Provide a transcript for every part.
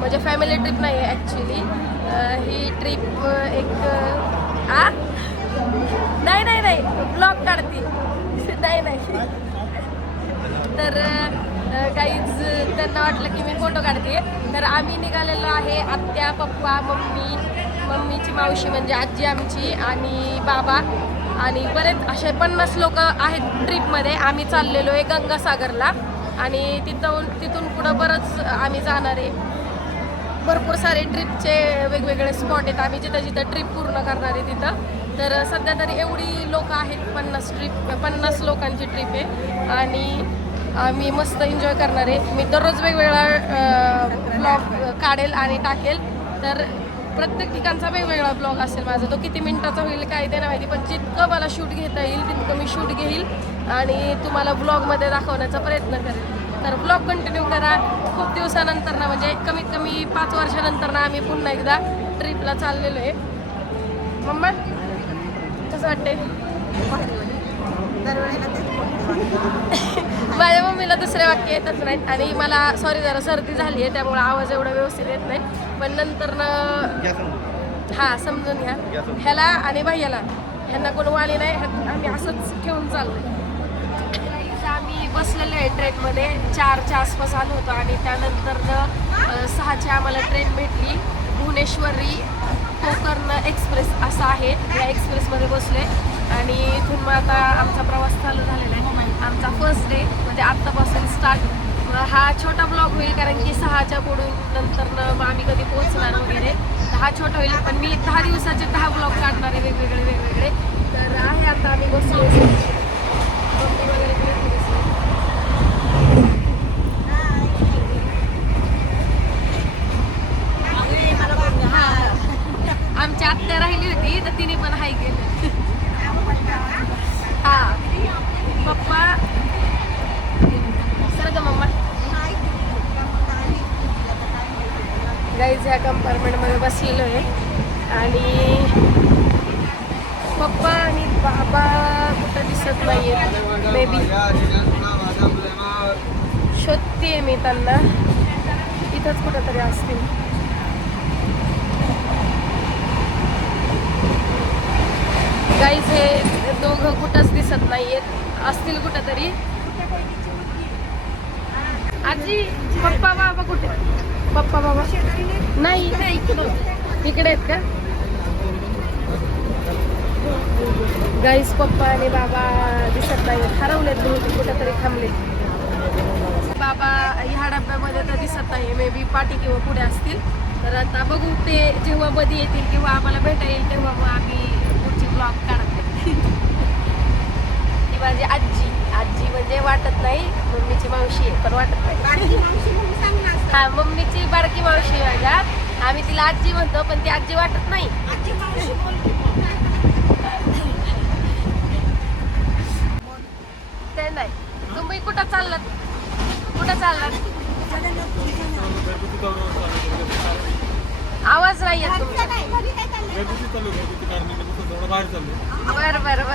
म्हणजे family trip नाही आहे ॲक्च्युली. ही ट्रिप एक नाही नाही नाही ब्लॉग काढते नाही नाही. तर काहीच त्यांना वाटलं की मी फोटो काढते. तर आम्ही निघालेलो आहे आत्या, पप्पा, मम्मीची मावशी म्हणजे आजी आमची आणि बाबा आणि बरेच असे 50 लोक आहेत ट्रिपमध्ये. आम्ही चाललेलो आहे गंगासागरला आणि तिथून पुढं बरंच आम्ही जाणार आहे. भरपूर सारे ट्रिपचे वेगवेगळे स्पॉट आहेत. आम्ही जिथं ट्रिप पूर्ण करणार आहे तिथं. तर सध्या तरी एवढी लोक आहेत, 50 लोकांची ट्रिप आहे आणि आम्ही मस्त एन्जॉय करणार आहे. मी दररोज वेगवेगळा ब्लॉग काढेल आणि टाकेल. तर प्रत्येक ठिकाणचा वेगवेगळा ब्लॉग असेल माझा. तो किती मिनिटाचा होईल काय ते नाही माहिती, पण जितकं मला शूट घेता येईल तितकं मी शूट घेईल आणि तुम्हाला ब्लॉगमध्ये दाखवण्याचा प्रयत्न करेल. तर ब्लॉग कंटिन्यू करा. खूप दिवसानंतर ना म्हणजे कमीत कमी 5 वर्षानंतर ना आम्ही पुन्हा एकदा ट्रिपला चाललेलो आहे. मम्मा कसं वाटते? माझ्या मम्मीला दुसरे वाक्य येतच नाहीत आणि मला सॉरी जरा सर्दी झाली आहे त्यामुळे आवाज एवढा व्यवस्थित येत नाही. पण नंतर हां समजून घ्या. ह्याला आणि भैयाला ह्यांना कोण वाली नाही. आम्ही असंच घेऊन चाललो. आम्ही बसलेलो आहे ट्रेनमध्ये. 4च्या आसपास आलो होतो आणि त्यानंतर 6ची आम्हाला ट्रेन भेटली. भुवनेश्वरी कोकर्ण एक्सप्रेस असं आहे. या एक्सप्रेसमध्ये बसले आणि इथून मग आता आमचा प्रवास चालू झालेला आहे. आमचा फर्स्ट डे म्हणजे आत्तापासून स्टार्ट. हा छोटा ब्लॉग होईल कारण की 6च्या पुढून नंतर मग आम्ही कधी पोहोचणार वगैरे. हा छोटा होईल पण मी 10 दिवसाचे 10 ब्लॉग काढणार आहे वेगवेगळे. तर आहे आता आम्ही बसलो वगैरे. आमची आत्या राहिली होती तर तिने पण हाय केलं. हा पप्पा सर का मम्मा गाईज ह्या कंपार्टमेंटमध्ये बसलेलो आहे आणि पप्पा आणि बाबा कुठं दिसत नाही आहेत. मे बी शोधते मी त्यांना. इथंच कुठंतरी असतील. गाईज हे दोघं कुठंच दिसत नाहीयेत. असतील कुठंतरी. आजी पप्पा बाबा कुठे? पप्पा बाबा नाही इकडे आहेत का? गाईज पप्पा आणि बाबा दिसत नाहीत. हरवलेत बहुतेक कुठेतरी थांबले. बाबा ह्या डब्यामध्ये तर दिसत नाही. मे बी पाठी किंवा पुढे असतील. तर आता बघू ते जेव्हा मध्ये येतील किंवा आम्हाला भेटा येईल तेव्हा मग आम्ही पुढची ब्लॉग काढते. ती माझी आजी म्हणजे वाटत नाही. मम्मीची मावशी आहे पण वाटत नाही. हा मम्मीची बारकी मावशी माझ्या. आम्ही तिला आजी म्हणतो पण ती आजी वाटत नाही. ते नाही. तुम्ही कुठं चाललात? आवाज नाही येत तुमचा. बरं.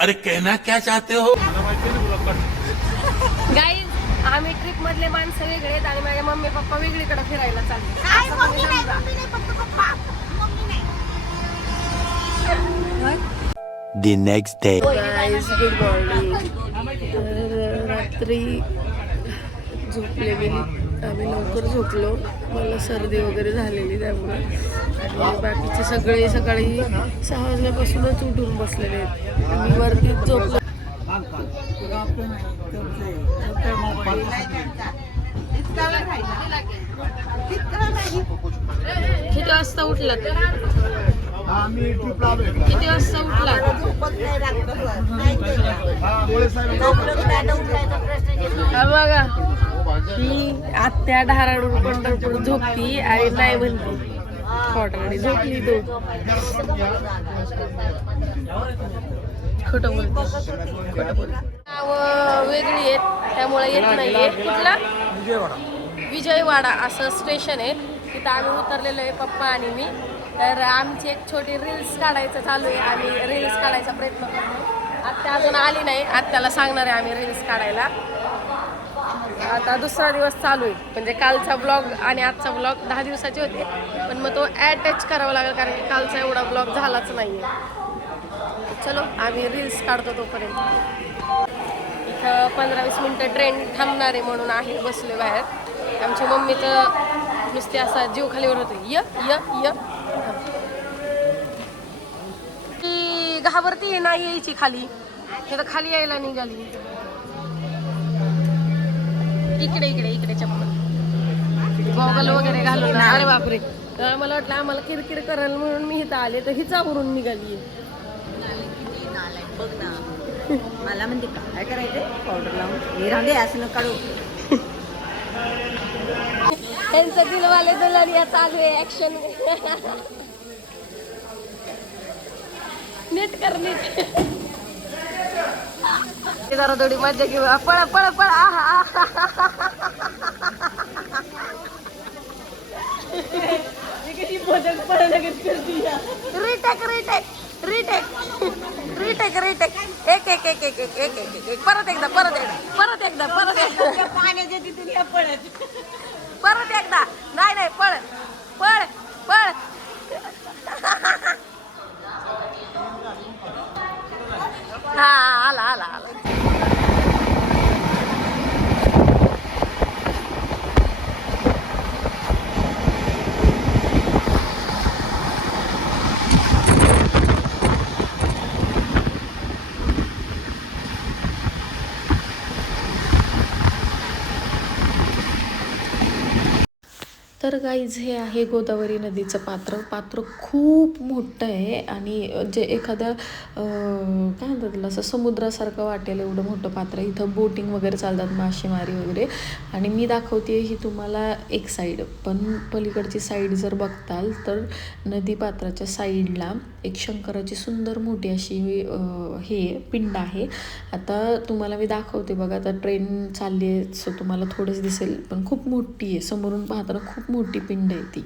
अरे कहना क्या चाहते हो? गाईज आम्ही ट्रिप मधले माणसं वेगळे आहेत आणि माझ्या मम्मी पप्पा वेगळीकडे फिरायला चालले. The next day. Guys good morning. रात्री झोपले मी. आम्ही लवकर झोपलो. मला सर्दी वगैरे झालेली त्यामुळे आणि बाकीचे सगळे सकाळी 6 वाजल्यापासूनच उठून बसलेले आहेत. मी वरतीच झोपलो. किती वाजता उठलात? किती वाजता उठलात? बघा ही आत्या ढाराडून पंढरपूर झोपती आणि नाही म्हणते कॉटरडी झोपली. तो खोटं बोलते. नाव वेगळी आहेत त्यामुळे येत नाहीये. कुठला? विजयवाडा असं स्टेशन आहे. तिथं आम्ही उतरलेलो आहे पप्पा आणि मी. तर आमची एक छोटी रील्स काढायचं चालू आहे. आम्ही रील्स काढायचा प्रयत्न करतो. आत्या अजून आली नाही. आत्याला सांगणार आहे आम्ही रील्स काढायला. आता दुसरा दिवस चालू आहे. म्हणजे कालचा ब्लॉग आणि आजचा ब्लॉग 10 दिवसाचे होते, पण मग तो अटॅच करावा लागेल कारण की कालचा एवढा ब्लॉग झालाच नाही आहे. चलो आम्ही रील्स काढतो तोपर्यंत. इथं 15-20 मिनटं ट्रेन थांबणार आहे म्हणून आहे बसले बाहेर. आमची मम्मी तर नुसती असा जीव खालीवर होते, य य य ती घाबरती नाही यायची खाली, हे तर खाली यायला निघाली. इकडे इकडे इकडे चप्पल गॉगल वगैरे घालून. अरे बापरे, मला वाटलं आम्हाला किरकिर करायला म्हणून मी इथं आले, तर हिचावरून निघाली. बघ ना, मला म्हणते काय करायचं पावडर लावून हे राहते असं न काढू. त्यांचं दिलवाले दुल्हनिया चालू आहे ऍक्शन. नीट कर नीट. जरा थोडी मजा घेऊ. पळ पळ पळ. Retake retake retake retake retake. एक एक एक एक एक एक एक एक. परत एकदा परत एकदा परत एकदा परत एकदा. पाण्याच्या तिथून या पडत परत एकदा. नाही नाही पळ पळ पळ. हा आला आला आला. तर गाईज हे आहे गोदावरी नदीचं पात्र खूप मोठं आहे आणि जे एखाद्या काय म्हणतात त्याला असं समुद्रासारखं वाटेल एवढं मोठं पात्र आहे. इथं बोटिंग वगैरे चालतात, मासेमारी वगैरे. आणि मी दाखवते ही तुम्हाला एक साईड, पण पलीकडची साईड जर बघताल तर नदी पात्राच्या साईडला एक शंकराची सुंदर मोठी अशी हे पिंड आहे. आता तुम्हाला मी दाखवते बघा, आता ट्रेन चालली आहे सो तुम्हाला थोडंच दिसेल, पण खूप मोठी आहे. समोरून पाहताना खूप मोठी पिंड आहे ती.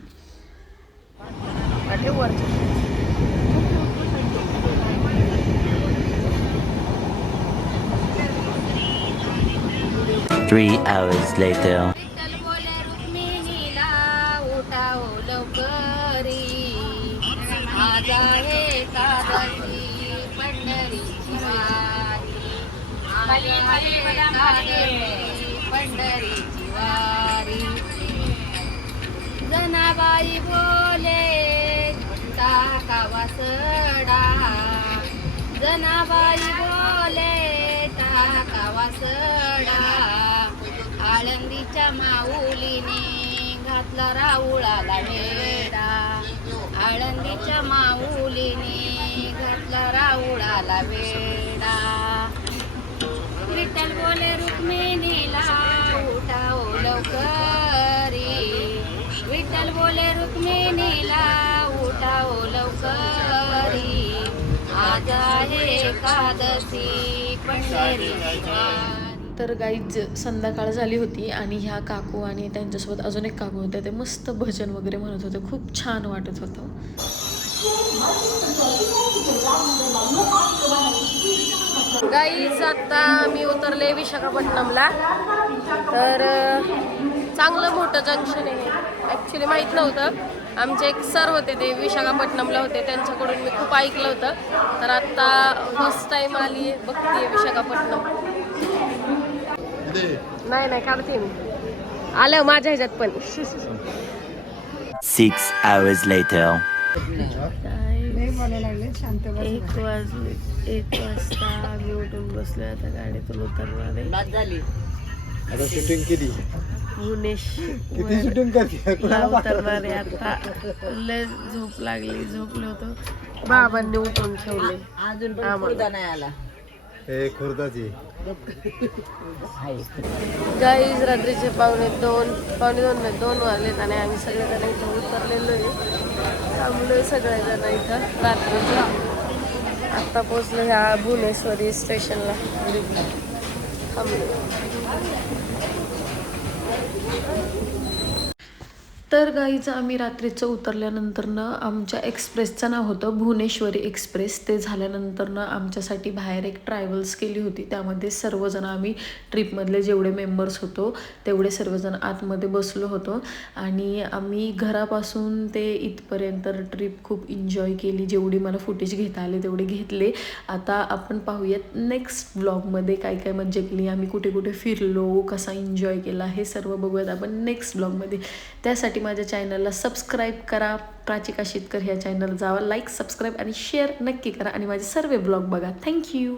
3 hours later. विठ्ठल बोले रुक्मिणीला उठाव लवकरी, आज आहे एकादशी पंढरीची वारी, आज आहे एकादशी पंढरीची वारी. जनाबाई बोले टाकावा सडा, जनाबाई बोले टाकावा सडा. आळंदीच्या माऊलीने घातला राऊळाला वेडा, आळंदीच्या माऊलीने घातला राऊळाला वेडा. विठ्ठल बोले रुक्मिणीला उठाव लवकरी, विठ्ठल बोले रुक्मिणीला उठाव लवकरी, आज आहे एकादशी पंढरीची वारी. तर गाईज संध्याकाळ झाली होती आणि ह्या काकू आणि त्यांच्यासोबत अजून एक काकू होत्या, ते मस्त भजन वगैरे म्हणत होते. खूप छान वाटत होतं. गाईज आता मी उतरले विशाखापट्टणमला. तर चांगलं मोठं जंक्शन आहे. ॲक्च्युली माहीत नव्हतं. आमचे एक सर होते, ते विशाखापट्टणमला होते, त्यांच्याकडून मी खूप ऐकलं होतं. तर आता फर्स्ट टाईम आली बघते विशाखापट्टणम. नाही नाही काढते मी, आलं माझ्या ह्याच्यात पण. 6 hours later. 1 वाजता आम्ही उठून बसलो. आता गाडीतून उतरणार आहे. झाली आता शूटिंग केली. भुवनेश्वर शूटिंग करते उतरणार आहे आता. लय झोप लागली, झोपलो होतो. बाबांनी उठून ठेवले. अजून पण खुर्दा नाही आला. हे खुर्दाची गाईज रात्रीचे 2:45 वाजलेत आणि आम्ही सगळेजण इथं उतरलेलो आहे. थांबलो सगळेजण इथं रात्रीचे. आत्ता पोचलो ह्या भुवनेश्वरी स्टेशनला. थांबलो. तर गाईज आम्ही रात्रीचं उतरल्यानंतरनं आमच्या एक्सप्रेसचं नाव होतं भुवनेश्वरी एक्सप्रेस. ते झाल्यानंतरनं आमच्यासाठी बाहेर एक ट्रॅव्हल्स केली होती. त्यामध्ये सर्वजण आम्ही ट्रिपमधले जेवढे मेंबर्स होतो तेवढे सर्वजण आतमध्ये बसलो होतो आणि आम्ही घरापासून ते इथपर्यंत ट्रिप खूप एन्जॉय केली. जेवढी मला फुटेज घेता आले तेवढे घेतले. आता आपण पाहूयात नेक्स्ट व्लॉगमध्ये काय काय मज्जा केली, आम्ही कुठे कुठे फिरलो, कसा एन्जॉय केला, हे सर्व बघूयात आपण नेक्स्ट व्लॉगमध्ये. त्यासाठी माझ्या चॅनलला सबस्क्राईब करा. प्राचिका शेतकर ह्या चॅनलला जावा, लाईक, सबस्क्राईब आणि शेअर नक्की करा आणि माझे सर्व ब्लॉग बघा. थँक्यू.